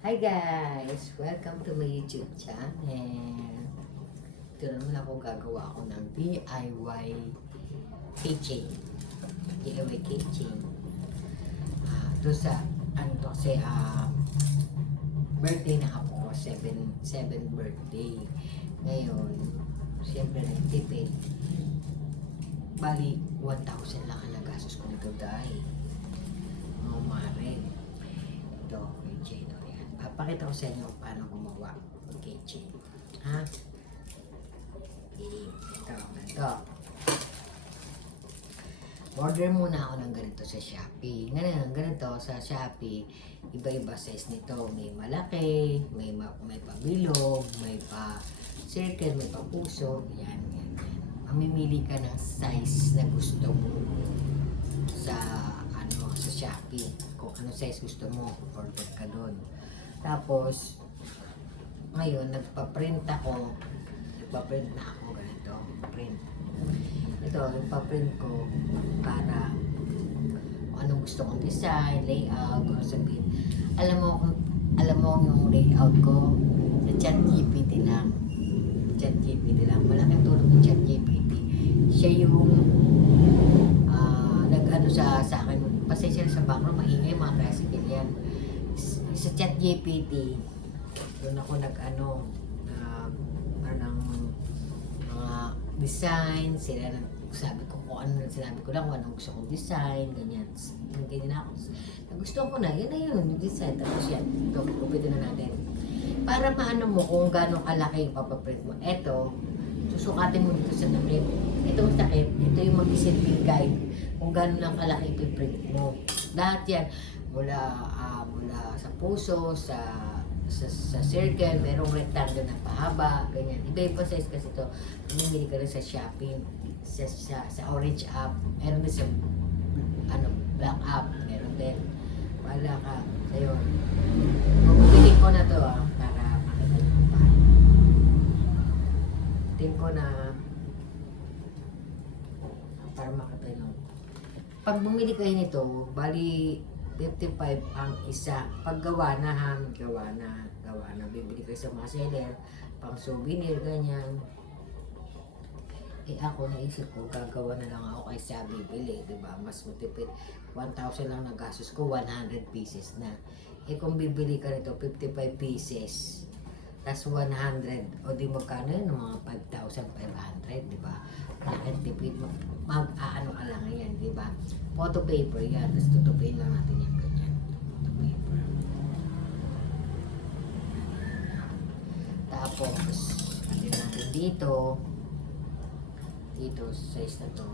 Hi guys! Welcome to my YouTube channel. Ito naman ako gagawa ako ng DIY keychain. DIY keychain. Ito sa, ano to kasi, birthday na ako ko, 7th birthday. Ngayon, siyempre nagtipid. Bali, 1,000 lang ang nagastos ko nito dahil. Mga mare. Ito, keychain. Papakita ko sa inyo paano gumawa ng keychain. Ha? Ito. Order muna ako ng ganito sa Shopee. Ngayon, ganito sa Shopee, iba-iba size nito. May malaki, may pabilog, may pa circle, may pa puso. Yan. Mamimili ka ng size na gusto mo sa Shopee. Kung ano size gusto mo, order ka doon. Tapos, ngayon, nagpa-print na ako ganito, print. Ito, nagpa-print ko para kung anong gusto kong design, layout, kung sabihin. Alam mo yung layout ko, sa ChatGPT lang. Malaking tulong ng ChatGPT. Siya yung nag-ano sa akin, pasensya sa background, maingay, mga tricycle yan. Sa ChatGPT, doon ako nag-ano, ng mga design, sila sabi ko kung ano, sinabi ko lang kung anong gusto kong design, ganyan na ako. Gusto ko na, yun na yun, yung design. Tapos yan, ito, pwede na natin. Para maano mo kung gano'ng kalaki yung papaprint mo. Eto, susukatin mo dito sa damit. Itong takip, ito yung mag-isipin guide kung gano'n lang kalaki ipiprint mo. Lahat yan, mula sa puso, sa circle, merong rectangle na pahaba, ganyan. Iba-iba size kasi ito. Mamimili ka rin sa shopping, sa orange app, meron din sa black app, meron din. Wala ka. Ayun. Pumili ko na to para makita nyo kung paano. Tingin ko na para makita nyo. Pag bumili kayo nito, bali 55 ang isa. Pag gawa na, bibili kayo sa mga seller, pang souvenir, ganyan. Ako naisip ko, gagawa na lang ako kaysa bibili, diba? Mas matipid. 1,000 lang nagastos ko, 100 pieces na. Kung bibili ka nito, 55 pieces, tas 100, o di magkano yun, mga 5,500, diba? Bakit tipid, mag-aano ka lang yan, diba? Photo paper yan, tas tutupiin lang natin yan, ganyan. Photo paper. Tapos, alin natin dito, size na to.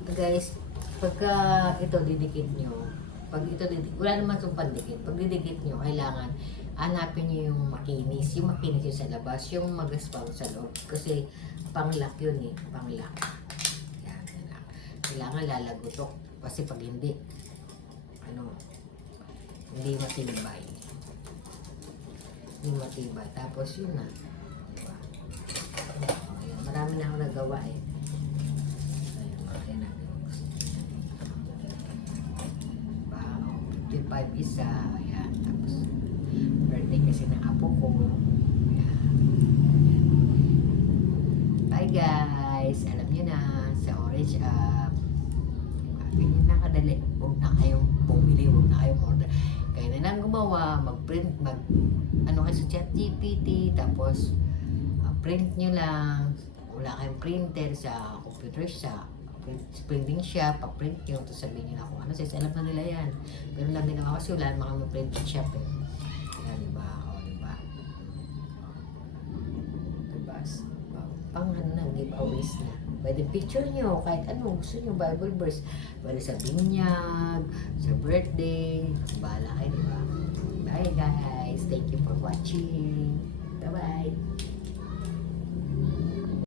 Ito guys, pagka ito didikit nyo, wala naman itong pandikit. Pag didikit nyo, kailangan hanapin nyo yung makinis yung sa labas, yung magaspang sa loob. Kasi pang-lock yun pang-lock. Yan. Kailangan lalagutok. Kasi pag hindi matibay. Tapos yun na. Diba? Ayan, marami na ako nagawa Ayan, natin. Diba? 55 isa. Ayan. Tapos, birthday kasi ng apo ko. Ayan. Bye guys! Alam nyo na, sa Orange App, ganyan na kadali. Huwag na kayong bumili, huwag na kayong order. Kaya na lang gumawa, mag-print, kayo sa ChatGPT, tapos print nyo lang. Wala kayong printer sa computer printing shop, pa-print nyo, tapos sabihin nyo na kung ano, alam na nila yan. Pero lang din ako kasi wala naman kami printing shop Yan, diba? Diba? Diba? Pang giveaways na. Pwede picture nyo, kahit ano, gusto nyo, Bible verse. Pwede sa binyag, sa birthday, bahala kayo, diba? Bye guys! Thank you for watching! Bye-bye!